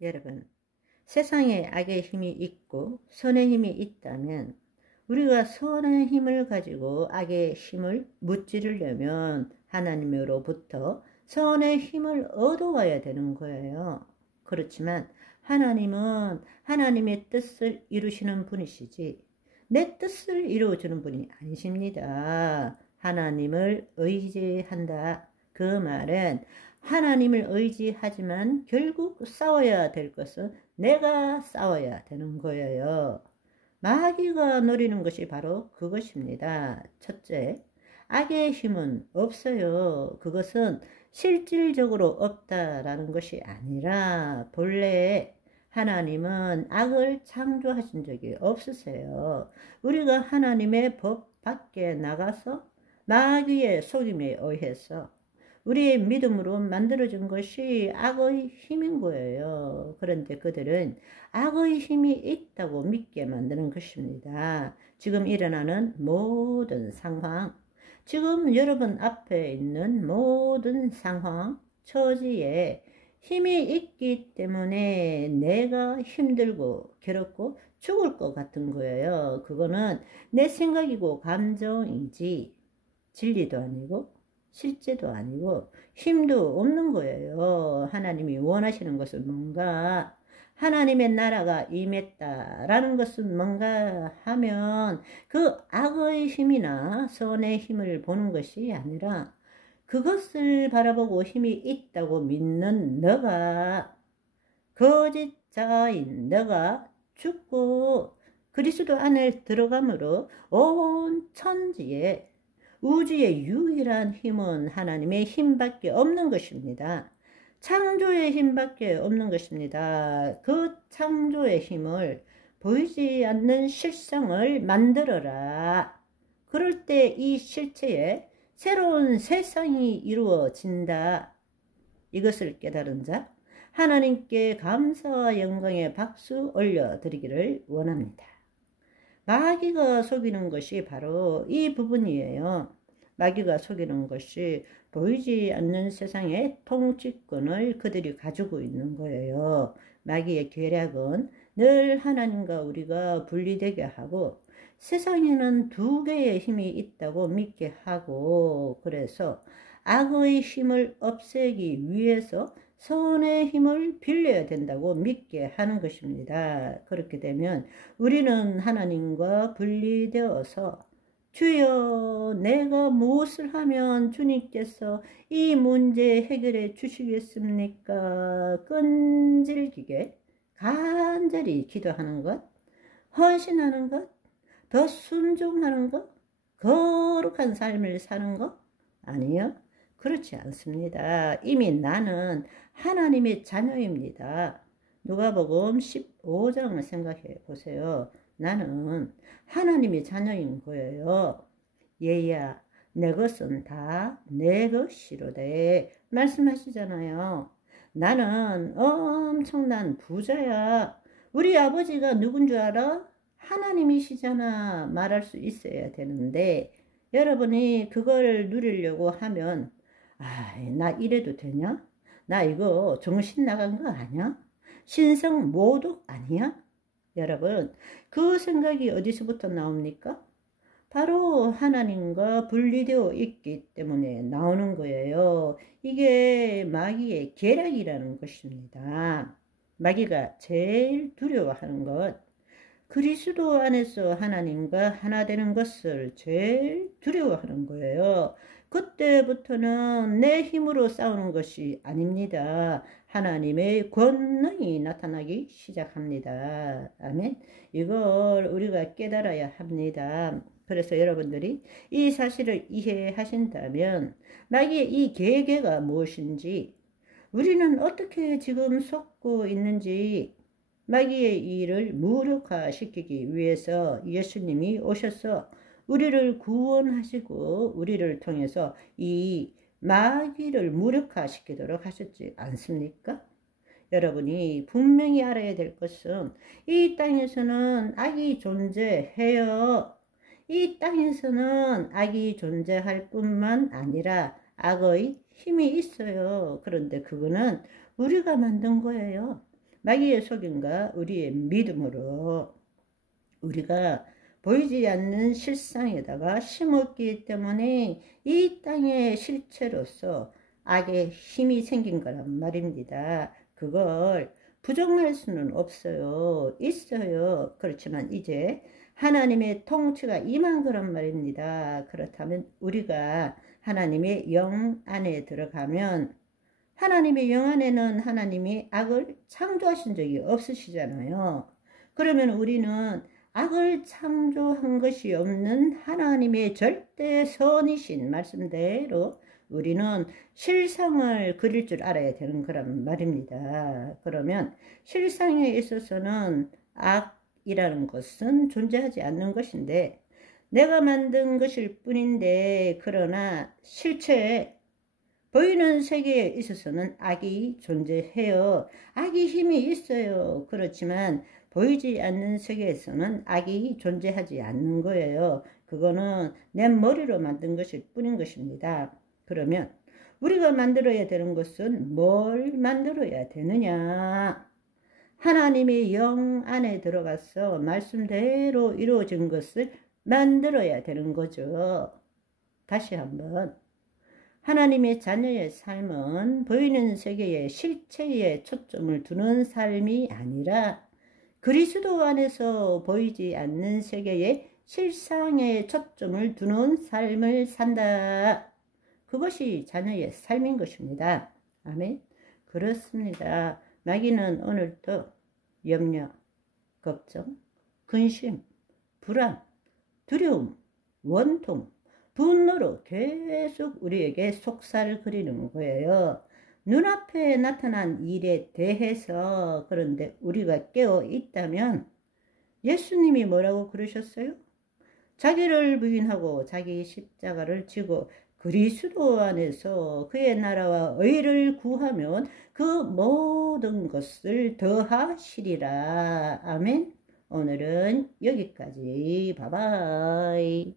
여러분, 세상에 악의 힘이 있고 선의 힘이 있다면 우리가 선의 힘을 가지고 악의 힘을 무찌르려면 하나님으로부터 선의 힘을 얻어와야 되는 거예요. 그렇지만 하나님은 하나님의 뜻을 이루시는 분이시지 내 뜻을 이루어주는 분이 아니십니다. 하나님을 의지한다. 그 말은 하나님을 의지하지만 결국 싸워야 될 것은 내가 싸워야 되는 거예요. 마귀가 노리는 것이 바로 그것입니다. 첫째, 악의 힘은 없어요. 그것은 실질적으로 없다라는 것이 아니라 본래 하나님은 악을 창조하신 적이 없으세요. 우리가 하나님의 법 밖에 나가서 마귀의 속임에 의해서 우리의 믿음으로 만들어진 것이 악의 힘인 거예요. 그런데 그들은 악의 힘이 있다고 믿게 만드는 것입니다. 지금 일어나는 모든 상황, 지금 여러분 앞에 있는 모든 상황, 처지에 힘이 있기 때문에 내가 힘들고 괴롭고 죽을 것 같은 거예요. 그거는 내 생각이고 감정이지 진리도 아니고 실제도 아니고 힘도 없는 거예요. 하나님이 원하시는 것은 뭔가, 하나님의 나라가 임했다라는 것은 뭔가 하면 그 악의 힘이나 선의 힘을 보는 것이 아니라 그것을 바라보고 힘이 있다고 믿는 너가, 거짓자인 너가 죽고 그리스도 안에 들어감으로 온 천지에 우주의 유일한 힘은 하나님의 힘밖에 없는 것입니다. 창조의 힘밖에 없는 것입니다. 그 창조의 힘을 보이지 않는 실상을 만들어라. 그럴 때 이 실체에 새로운 세상이 이루어진다. 이것을 깨달은 자, 하나님께 감사와 영광의 박수 올려드리기를 원합니다. 마귀가 속이는 것이 바로 이 부분이에요. 마귀가 속이는 것이 보이지 않는 세상의 통치권을 그들이 가지고 있는 거예요. 마귀의 계략은 늘 하나님과 우리가 분리되게 하고 세상에는 두 개의 힘이 있다고 믿게 하고, 그래서 악의 힘을 없애기 위해서 선의 힘을 빌려야 된다고 믿게 하는 것입니다. 그렇게 되면 우리는 하나님과 분리되어서 주여, 내가 무엇을 하면 주님께서 이 문제 해결해 주시겠습니까? 끈질기게 간절히 기도하는 것, 헌신하는 것, 더 순종하는 것, 거룩한 삶을 사는 것? 아니요, 그렇지 않습니다. 이미 나는 하나님의 자녀입니다. 누가복음 15장을 생각해 보세요. 나는 하나님의 자녀인 거예요. 얘야, 내 것은 다 내 것이로되 말씀하시잖아요. 나는 엄청난 부자야. 우리 아버지가 누군 줄 알아? 하나님이시잖아. 말할 수 있어야 되는데 여러분이 그걸 누리려고 하면 나 이래도 되냐? 나 이거 정신 나간 거 아니야? 신성 모독 아니야? 여러분, 그 생각이 어디서부터 나옵니까? 바로 하나님과 분리되어 있기 때문에 나오는 거예요. 이게 마귀의 계략이라는 것입니다. 마귀가 제일 두려워하는 것, 그리스도 안에서 하나님과 하나 되는 것을 제일 두려워하는 거예요. 그때부터는 내 힘으로 싸우는 것이 아닙니다. 하나님의 권능이 나타나기 시작합니다. 아멘. 이걸 우리가 깨달아야 합니다. 그래서 여러분들이 이 사실을 이해하신다면 마귀의 이 계계가 무엇인지, 우리는 어떻게 지금 속고 있는지, 마귀의 일을 무력화시키기 위해서 예수님이 오셔서 우리를 구원하시고 우리를 통해서 이 마귀를 무력화시키도록 하셨지 않습니까? 여러분이 분명히 알아야 될 것은 이 땅에서는 악이 존재해요. 이 땅에서는 악이 존재할 뿐만 아니라 악의 힘이 있어요. 그런데 그거는 우리가 만든 거예요. 마귀의 속임과 우리의 믿음으로 우리가 보이지 않는 실상에다가 심었기 때문에 이 땅의 실체로서 악의 힘이 생긴 거란 말입니다. 그걸 부정할 수는 없어요. 있어요. 그렇지만 이제 하나님의 통치가 임한 거란 말입니다. 그렇다면 우리가 하나님의 영 안에 들어가면, 하나님의 영 안에는 하나님이 악을 창조하신 적이 없으시잖아요. 그러면 우리는 악을 창조한 것이 없는 하나님의 절대 선이신 말씀대로 우리는 실상을 그릴 줄 알아야 되는 거란 말입니다. 그러면 실상에 있어서는 악이라는 것은 존재하지 않는 것인데, 내가 만든 것일 뿐인데, 그러나 실체 보이는 세계에 있어서는 악이 존재해요. 악의 힘이 있어요. 그렇지만 보이지 않는 세계에서는 악이 존재하지 않는 거예요. 그거는 내 머리로 만든 것일 뿐인 것입니다. 그러면 우리가 만들어야 되는 것은 뭘 만들어야 되느냐? 하나님의 영 안에 들어가서 말씀대로 이루어진 것을 만들어야 되는 거죠. 다시 한번, 하나님의 자녀의 삶은 보이는 세계의 실체에 초점을 두는 삶이 아니라 그리스도 안에서 보이지 않는 세계의 실상에 초점을 두는 삶을 산다. 그것이 자녀의 삶인 것입니다. 아멘. 그렇습니다. 마귀는 오늘도 염려, 걱정, 근심, 불안, 두려움, 원통, 분노로 계속 우리에게 속살을 그리는 거예요. 눈앞에 나타난 일에 대해서. 그런데 우리가 깨어 있다면, 예수님이 뭐라고 그러셨어요? 자기를 부인하고 자기 십자가를 지고 그리스도 안에서 그의 나라와 의를 구하면 그 모든 것을 더하시리라. 아멘. 오늘은 여기까지. 바이바이.